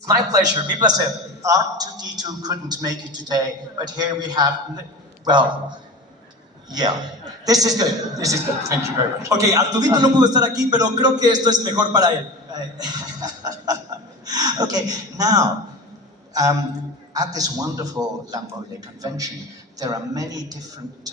It's my pleasure, mi placer. R2D2 couldn't make it today, but here we have, well, yeah. This is good. This is good. Thank you very much. Ok, Artudito no pudo estar aquí, pero creo que esto es mejor para él. Okay, now, at this wonderful La Mole convention, there are many different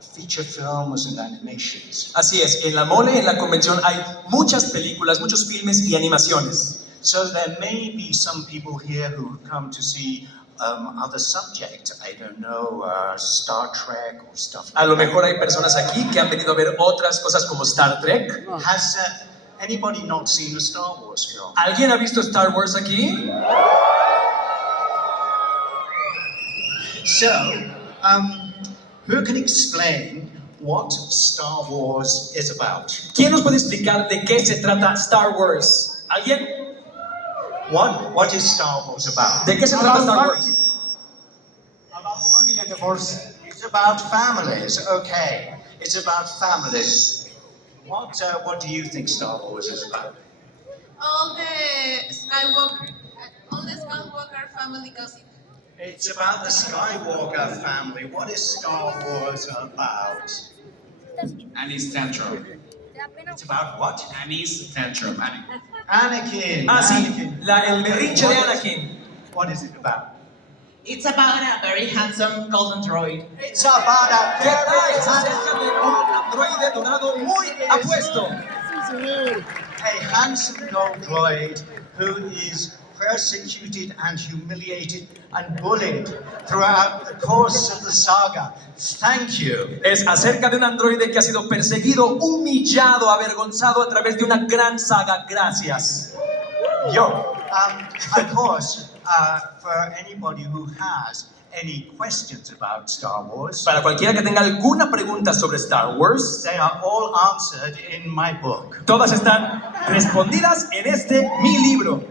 feature films and animations. Así es, en la Mole, en la convención, hay muchas películas, muchos filmes y animaciones. So there may be some people here who come to see other subjects. I don't know, Star Trek or stuff like A lo that. mejor hay personas aquí que han venido a ver otras cosas como Star Trek. Has anybody not seen a Star Wars film? ¿Alguien ha visto Star Wars aquí? So, who can explain what Star Wars is about? ¿Quién nos puede explicar de qué se trata Star Wars? ¿Alguien? What is Star Wars about? ¿De qué se trata Star Wars? About family and divorce. It's about families. Okay, it's about families. What do you think Star Wars is about? All the Skywalker family gossip. It's about the Skywalker family. What is Star Wars about? Annie's tantrum. It's about what? Annie's tantrum. Anakin. Ah, sí, Anakin. el berrinche de Anakin. What is it about? It's about a very handsome golden droid. It's about a ¿Qué tal? very Es acerca de un androide dorado muy apuesto. a handsome gold droid who is persecuted and humiliated and bullied throughout the course of the saga. Thank you. Es acerca de un androide que ha sido perseguido, humillado, avergonzado a través de una gran saga. Gracias. Yo. Of course, for anybody who has any questions about Star Wars, Para cualquiera que tenga alguna pregunta sobre Star Wars, they are all answered in my book. todas están respondidas en mi libro.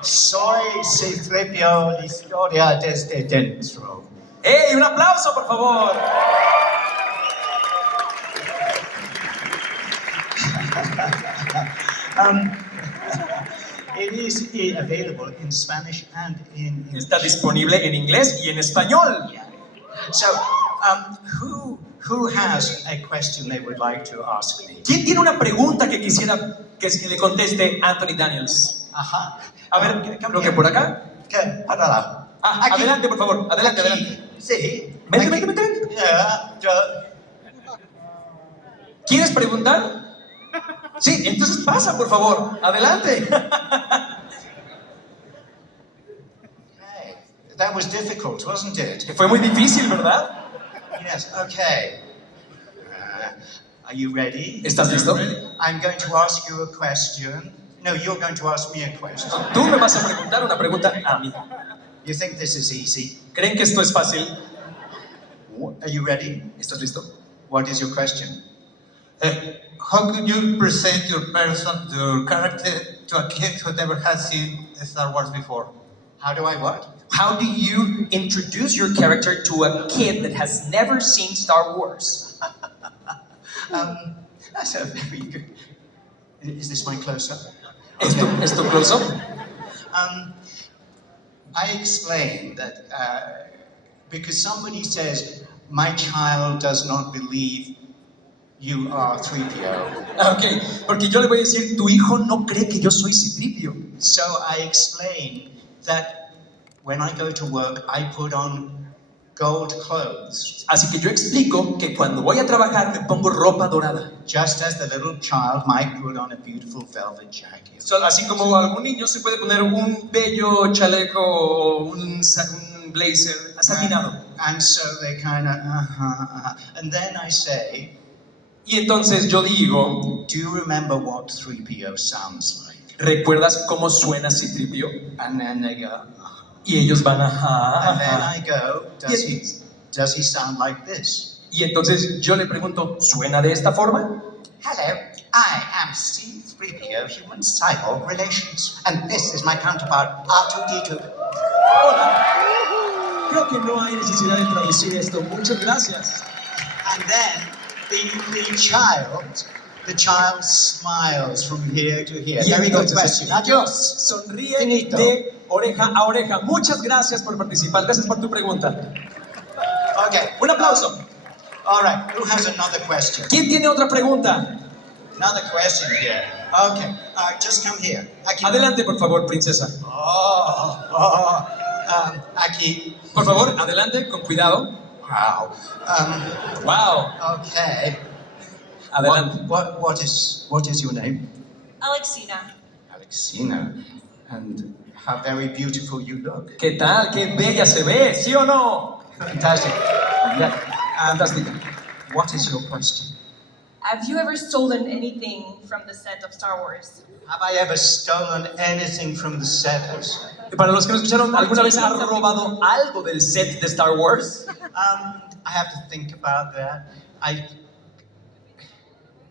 Soy C3-PO, la historia desde dentro. ¡Ey, un aplauso, por favor! It is available in Spanish and in English. Está disponible en inglés y en español. So, who has a question they would like to ask me? ¿Quién tiene una pregunta que quisiera que se le conteste Anthony Daniels? Ajá. A ver, creo que por acá. ¿Qué? Para la. Ah, Aquí. adelante, por favor. Adelante, Aquí. adelante. Sí. Vente, Aquí. vente, vente. Yeah, ¿Quieres preguntar? Sí, entonces pasa, por favor. Adelante. Okay. That was difficult, wasn't it? Fue muy difícil, ¿verdad? Yes, okay. Are you ready? ¿Estás listo? I'm going to ask you a question. No, you're going to ask me a question. Tú me vas a preguntar una pregunta a mí. You think this is easy? ¿Creen que esto es fácil? Are you ready? ¿Estás listo? What is your question? How could you present your character to a kid who never has seen Star Wars before? How do I what? How do you introduce your character to a kid that has never seen Star Wars? That's a very good. Is this my close-up? ¿Es tu close-up? I explained that because somebody says, my child does not believe you are 3PO. Ok, porque yo le voy a decir, tu hijo no cree que yo soy C3-PO. So I explained that when I go to work, I put on gold clothes, Así que yo explico que cuando voy a trabajar me pongo ropa dorada. just as the little child might put on a beautiful velvet jacket. Así como algún niño se puede poner un bello chaleco o un blazer satinado. And so they kind of, and then I say, Y entonces yo digo, do you remember what 3PO sounds like? ¿recuerdas cómo suena C3PO? And then they go, Y ellos van ajá, and then ajá. I go, does he sound like this? Y entonces yo le pregunto, ¿suena de esta forma? Hello, I am C3PO Human Cyborg Relations, and this is my counterpart R2D2. Hola. Creo que no hay necesidad de traducir esto. Muchas gracias. And then the child The child smiles from here to here. Y Very good entonces question. el niño Adios. sonríe Finito. de oreja a oreja. Muchas gracias por participar. Gracias por tu pregunta. Okay. Un aplauso. All right. Who has another question? ¿Quién tiene otra pregunta? Another question here. Okay. Just come here. Aquí. Adelante, por favor, princesa. Aquí. Por favor, adelante, con cuidado. Wow. Wow. Okay. Adelante. What is your name? Alexina. Alexina. And how very beautiful you look. ¿Qué tal? ¿Qué bella se ve? ¿Sí o no? Fantastic. Yeah. Fantástica. What is your question? Have you ever stolen anything from the set of Star Wars? Have I ever stolen anything from the set? Para los que no escucharon, ¿alguna vez has robado algo del set de Star Wars? I have to think about that.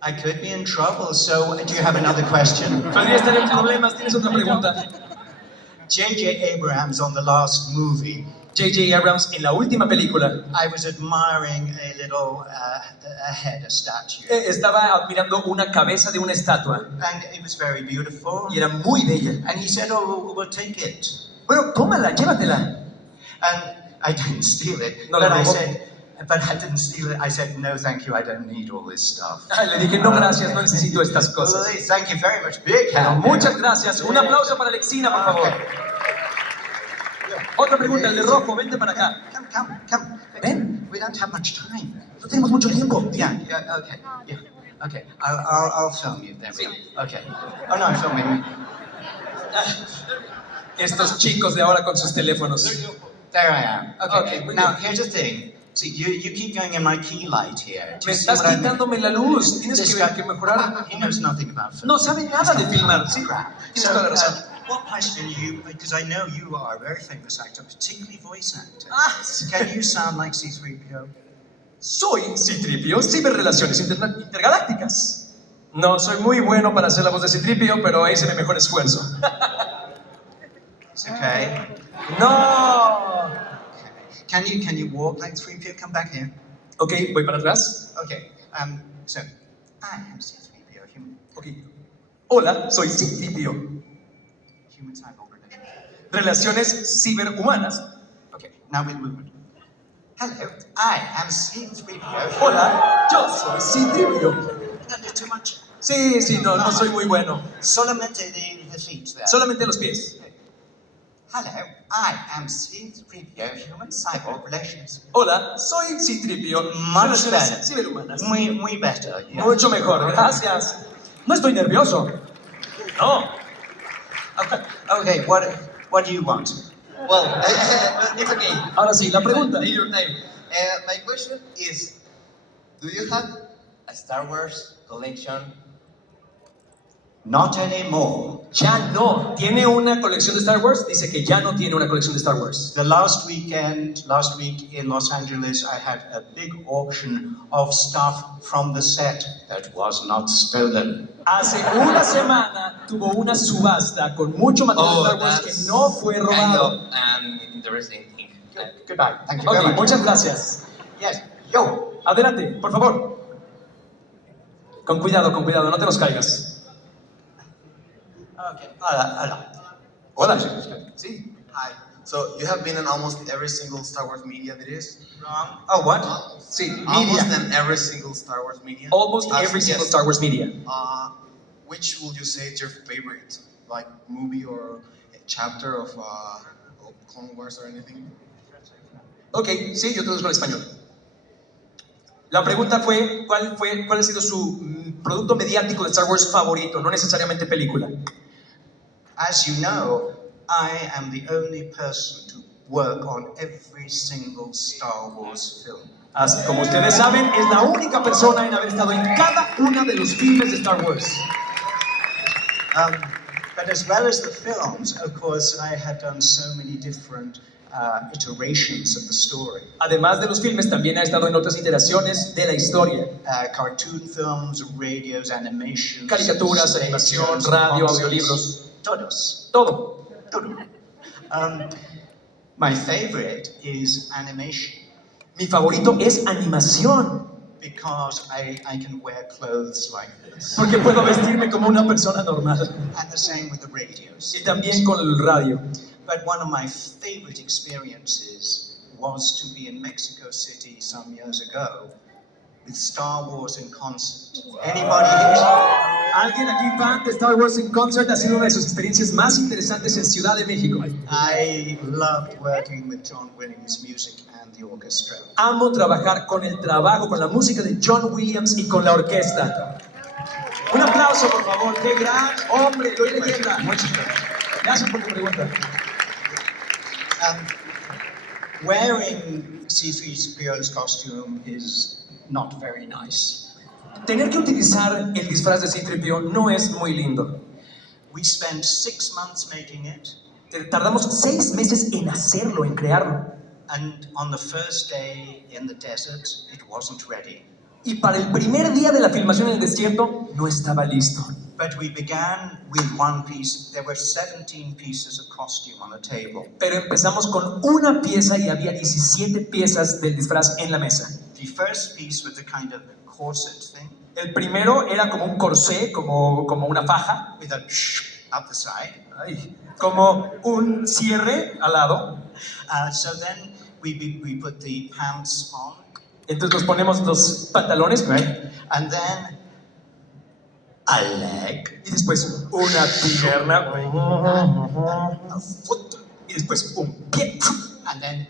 I could be in trouble, so do you have another question? Podría estar en problemas. ¿Tienes otra pregunta? J.J. Abrams on the last movie. J.J. Abrams en la última película I was admiring a little a head, a statue. estaba admirando una cabeza de una estatua And it was very beautiful. y era muy bella. And he said, oh, we'll take it. Bueno, tómala, llévatela. And I didn't steal it. No, but no, I no. said, but I didn't steal it. I said, no, thank you. I don't need all this stuff. Le dije, no gracias, no necesito estas cosas. Well, thank you very much. Big Pero hand. muchas gracias. Un aplauso para Alexina, por favor. Otra pregunta, el de rojo, vente para acá. Come. Ven. We don't have much time. No tenemos mucho tiempo. Yeah, okay. Yeah, okay. I'll film you then. Okay. Oh no, I'm filming me. Estos chicos de ahora con sus teléfonos. There I am. Okay. Okay, muy Now bien. here's the thing. See, you keep going in my key light here. Do Me you see estás what I mean? quitándome la luz. Tienes This que, guy- que mejorar. He knows nothing about film. No sabe nada de filmar. Sí, Crap. tienes So, toda la razón. what question because I know you are a very famous actor, particularly voice actor. Ah, Can you sound like C3-PO? soy C3-PO, Ciberrelaciones Intergalácticas. No soy muy bueno para hacer la voz de C3-PO, pero hice mi mejor esfuerzo. It's okay. No. Can you walk like 3PO? Come back here. Ok, voy para atrás. Okay. So I am C3PO, Ok. Hola, soy C3-PO. human cyber relationship. Relaciones ciberhumanas. Okay. Now with movement. Hello, I am C3PO. Hola, yo soy C3-PO. Don't do too much. Sí, no soy muy bueno. Solamente the feet there. Solamente los pies. Hello, I am C3PO, human cyber relations. Hola, soy C3-PO. Much Relaciones better. ciberhumanas. Muy better. Yeah. Mucho mejor, gracias. No estoy nervioso. No. Okay, what do you want? Well, it's okay. Ahora sí, la pregunta. Take your time. My question is, do you have a Star Wars collection? Not anymore. Ya no. ¿Tiene una colección de Star Wars? Dice que ya no tiene una colección de Star Wars. The last week in Los Angeles, I had a big auction of stuff from the set that was not stolen. Hace una semana tuvo una subasta con mucho material de Star Wars que no fue robado. Interesting thing. Goodbye. Thank you very Ok, much. muchas gracias. Yes. Yo. Adelante, por favor. Con cuidado, no te nos caigas. Okay. Hola. Hola. Sí. Hi. So you have been in almost every single Star Wars media there is? Wrong. Oh, what? Sí, Almost media. in every single Star Wars media? Almost every single Yes. Star Wars media. Which would you say is your favorite, like movie or chapter of Clone Wars or anything? Ok, sí, yo traduzco al español. La pregunta fue, ¿cuál ha sido su producto mediático de Star Wars favorito? No necesariamente película. As you know, I am the only person to work on every single Star Wars film. Así como ustedes saben, es la única persona en haber estado en cada uno de los filmes de Star Wars. But as well as the films, of course, I had done so many different iterations of the story. Además de los filmes, también ha estado en otras iteraciones de la historia. Cartoon films, radios, animations, Caricaturas, stage animación, shows, radio, concerts, audiolibros. Todos. Todo. Todo. My favorite is animation. Mi favorito es animación. because I can wear clothes like this. Porque puedo vestirme como una persona normal. And the same with the radios. Y también con el radio. But one of my favorite experiences was to be in Mexico City some years ago with Star Wars in concert. Anybody here? Alguien aquí fan de Star Wars in Concert ha sido una de sus experiencias más interesantes en Ciudad de México. I loved working with John Williams' music and the orchestra. Amo trabajar con el trabajo, con la música de John Williams y con la orquesta. Un aplauso, por favor. ¡Qué gran hombre! ¡Lo leyenda! Gracias por tu pregunta. Wearing C3-PO's costume is not very nice. Tener que utilizar el disfraz de C3-PO no es muy lindo. We spent 6 months making it, Tardamos 6 meses en hacerlo, en crearlo. and on the first day in the desert, it wasn't ready. Y para el primer día de la filmación en el desierto, no estaba listo. But we began with one piece. There were 17 pieces of costume on a table. Pero empezamos con una pieza y había 17 piezas del disfraz en la mesa. The first piece was a kind of corset thing El primero era como un corsé, como una faja, with a up the side. como un cierre al lado. So then we put the pants on, Entonces nos ponemos los pantalones, right? and then a leg, Y después una pierna, a foot, y después un pie, and then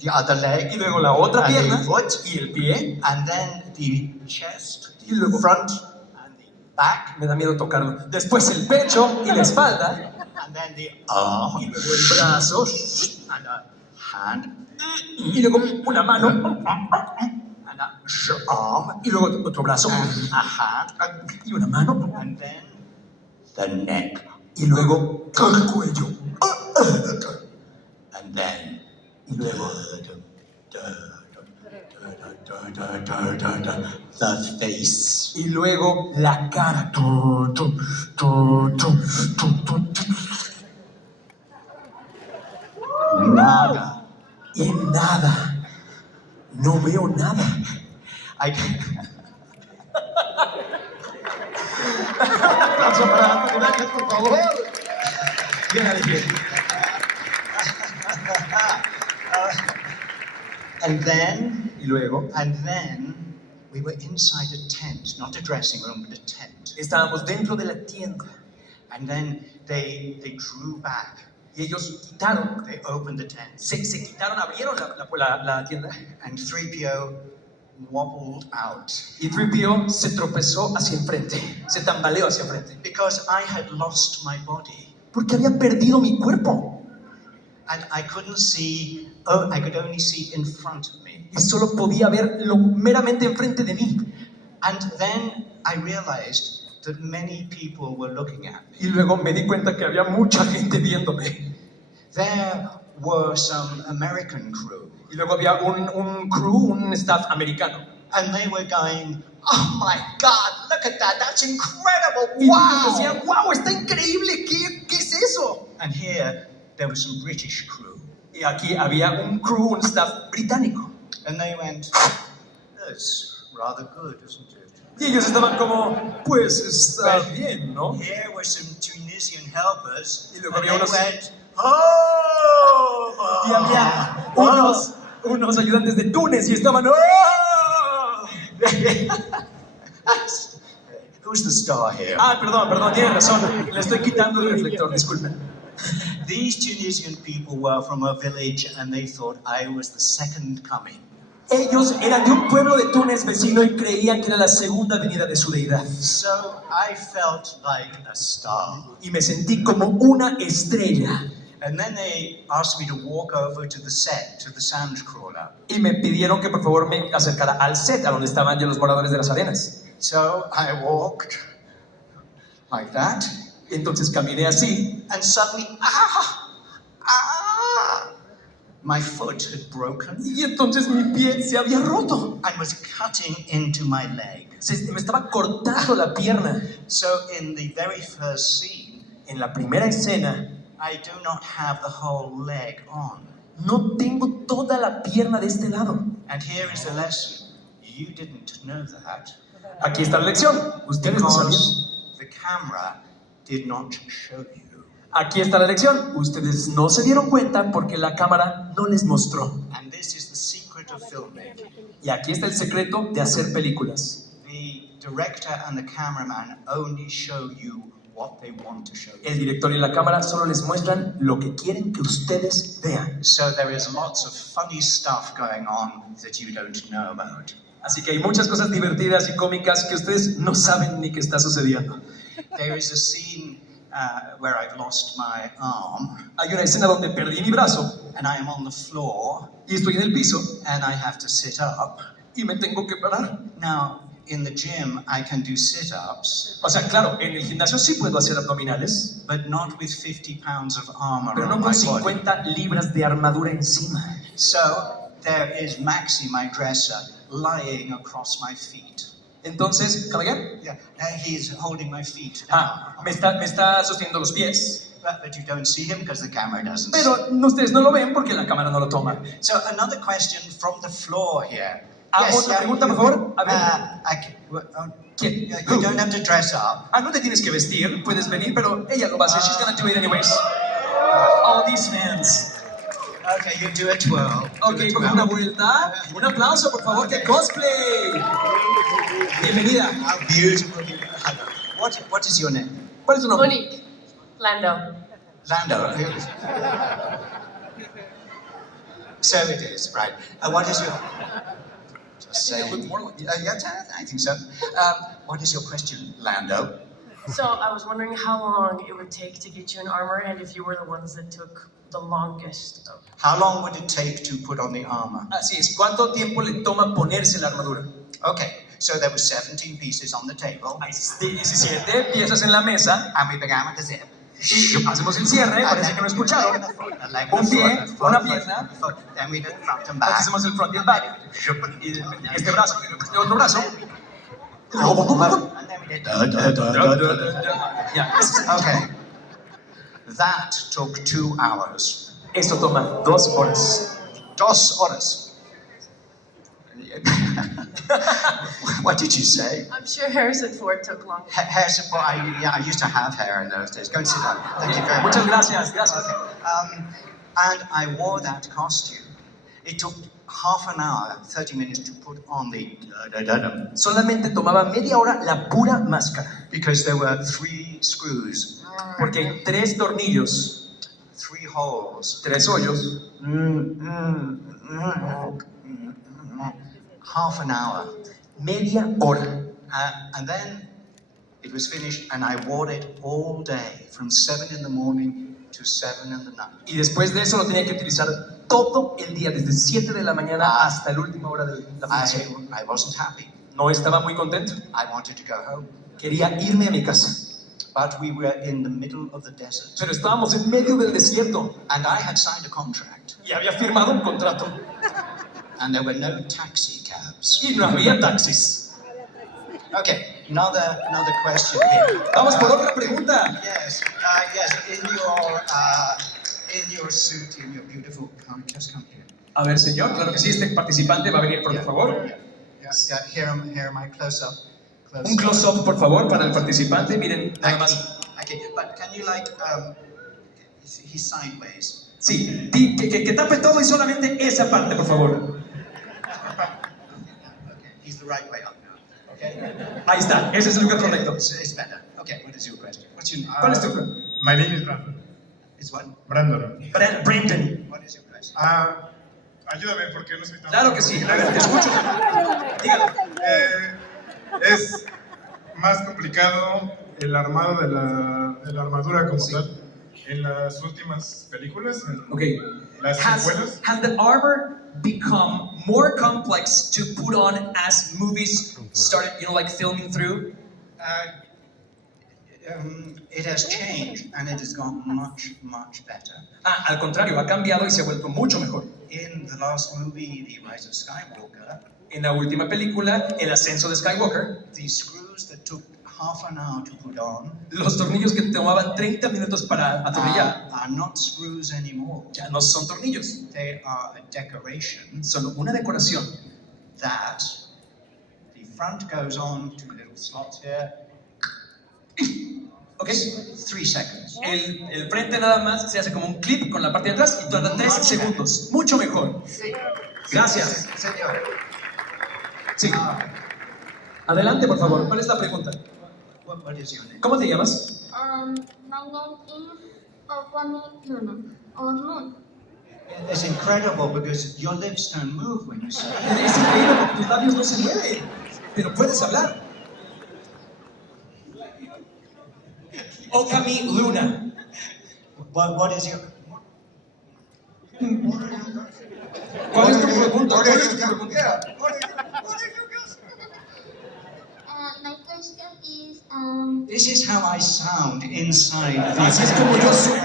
the other y leg, luego la otra and pierna, the foot, y el pie, and then the chest, y luego front, and the back, me da miedo tocarlo. Después el pecho y la espalda, and then the arm, y luego el brazo, and a hand, y luego una mano, and a arm, y luego otro brazo, and a hand, y una mano, and then the neck, y luego el cuello, and then y luego the face. y luego la cara. Nada. Y nada, no veo nada. I Aplauso para Anthony Nájera, por favor. Bien, Alejandro. Y luego and then we were inside a tent, not a dressing room, but a tent. estábamos dentro de la tienda And then they drew back. y ellos quitaron, They opened the tent, se quitaron, abrieron la tienda and 3-PO wobbled out y 3-PO se tropezó hacia enfrente, se tambaleó hacia enfrente, because I had lost my body, porque había perdido mi cuerpo and I couldn't see. Oh, I could only see in front of me. y solo podía ver lo meramente enfrente de mí. And then I realized that many people were looking at me. Y luego me di cuenta que había mucha gente viéndome. There were some American crew, Y luego había un crew, un staff americano. and they were going, "Oh my God, look at that! That's incredible! Y Wow!" decían, wow, está increíble, ¿qué es eso? And here there was some British crew, Y aquí había un crew, un staff británico. and they went, "That's rather good, isn't it?" Y ellos estaban como, pues está bien, ¿no? Here were some Tunisian helpers, Y luego and había they unos- went, "Oh!" Y había unos ayudantes de Túnez y estaban, ¡oh! Who's the star here? Ah, perdón, tienen razón. Le estoy quitando el reflector, disculpen. These Tunisian people were from a village, and they thought I was the second coming. Ellos eran de un pueblo de Túnez vecino y creían que era la segunda venida de su deidad. So I felt like a star. Y me sentí como una estrella. And then they asked me to walk over to the set, to the sandcrawler. Y me pidieron que por favor me acercara al set, a donde estaban ya los moradores de las arenas. So I walked like that, Entonces caminé así and suddenly, my foot had broken y entonces mi pie se había roto. and was cutting into my leg. Me estaba cortando la pierna. So in the very first scene, En la primera escena I do not have the whole leg on. no tengo toda la pierna de este lado. And here is the lesson. You didn't know that Aquí está la lección. Ustedes no sabían. because the camera did not show you. Aquí está la lección. Ustedes no se dieron cuenta porque la cámara no les mostró. And this is the secret of filmmaking. Y aquí está el secreto de hacer películas. The director and the cameraman only show you what they want to show you. El director y la cámara solo les muestran lo que quieren que ustedes vean. So there is lots of funny stuff going on that you don't know about. Así que hay muchas cosas divertidas y cómicas que ustedes no saben ni que está sucediendo. There is a scene where I've lost my arm Hay una escena donde perdí mi brazo and I am on the floor y estoy en el piso and I have to sit up. y me tengo que parar. Now, in the gym, I can do sit-ups, O sea, claro, en el gimnasio sí puedo hacer abdominales, but not with 50 pounds of armor pero on no my con body. 50 libras de armadura encima. So there is Maxi, my dresser, lying across my feet. Entonces, ¿come again? Yeah, he's holding my feet. Me está sosteniendo los pies, But you don't see him because the camera doesn't. pero ustedes no lo ven porque la cámara no lo toma. So another question from the floor here. Otra pregunta, por favor. A ver. ¿Quién? You don't have to dress up. No te tienes que vestir, puedes venir, pero ella lo va a hacer. She's gonna do it anyways. All these fans. Okay, you do a twirl. Ok, Do a pues una vuelta. Un aplauso, por favor, que cosplay. Bienvenida. How beautiful you are. What is your name? ¿Cuál es tu nombre? Monique. Lando. Lando. So it is, right. What is your... Just I think it saying. looked more like it. Yeah, I think so. What is your question, Lando? So I was wondering how long it would take to get you an armor and if you were the ones that took the longest. How long would it take to put on the armor? Así es. ¿Cuánto tiempo le toma ponerse la armadura? Okay, so there were 17 pieces on the table, Hay 17 piezas en la mesa and we began with the zip. y hacemos el cierre. Parece que no escucharon. Un pie, una pierna. Then we did front and back. Hacemos el front y el back. Y este brazo y este otro brazo. And then we did... Ya. Okay. That took 2 hours. Esto toma 2 horas. 2 horas. What did you say? I'm sure Harrison Ford took longer. Hair support. I used to have hair in those days. Go and sit down. Thank you very much. Muchas gracias, gracias. And I wore that costume. It took half an hour, 30 minutes to put on the Solamente tomaba media hora la pura máscara. because there were 3 screws, Porque hay 3 tornillos, 3 holes. 3 hoyos. Half an hour. Media hora. And then it was finished, and I wore it all day, from 7 in the morning to 7 in the night. Y después de eso lo tenía que utilizar todo el día, desde 7 de la mañana hasta la última hora de la función. I wasn't happy. No estaba muy contento. I wanted to go home. Quería irme a mi casa. But we were in the middle of the desert. Pero estábamos en medio del desierto. And I had signed a contract. Y había firmado un contrato. And there were no taxi cabs. Y no había taxis. Okay, another question here. Vamos por otra pregunta. Yes, in your suit, in your beautiful, just come here. A ver, señor, claro que sí, este participante va a venir, por favor. Yes, here am I close up. Un close-up, por favor, para el participante. Miren, nada más. Okay, but can you he's sideways. Sí, que tape todo y solamente esa parte, por favor. Okay, he's the right way up now. Okay? Ahí está, ese es el lugar correcto. It's better. Okay, what is your question? What's your name? ¿Cuál es tu nombre? My name is Brandon. It's what? Brandon. Brandon. What is your question? Ayúdame porque no soy tan... Claro que sí, a ver, te escucho. Dígalo. Es más complicado el armado de la armadura como tal en las últimas películas, en Okay. las secuelas. Has the armor become more complex to put on as movies started, like filming through? It has changed and it has gone much, much better. Al contrario, ha cambiado y se ha vuelto mucho mejor. In the last movie, The Rise of Skywalker, En la última película, El ascenso de Skywalker, the screws that took half an hour to put on los tornillos que tomaban 30 minutos para atornillar are not screws anymore. ya no son tornillos, They are a decoration son una decoración that front goes on 2 little slots here. ¿Ok? 3 seconds. El frente nada más se hace como un clip con la parte de atrás y tarda 3 segundos. Mucho mejor. Sí, Gracias. señor. Sí. Adelante, por favor. ¿Cuál es la pregunta? What is your name? ¿Cómo te llamas? My name is Pawani Luna, or Moon. It's incredible because your lips don't move when you say it. Es increíble porque tus labios no se mueven, pero puedes hablar. Okami Luna. What is your... ¿Cuál es tu pregunta? ¿Cuál es tu pregunta? My question is, This is how I sound inside Así es como yo sueno.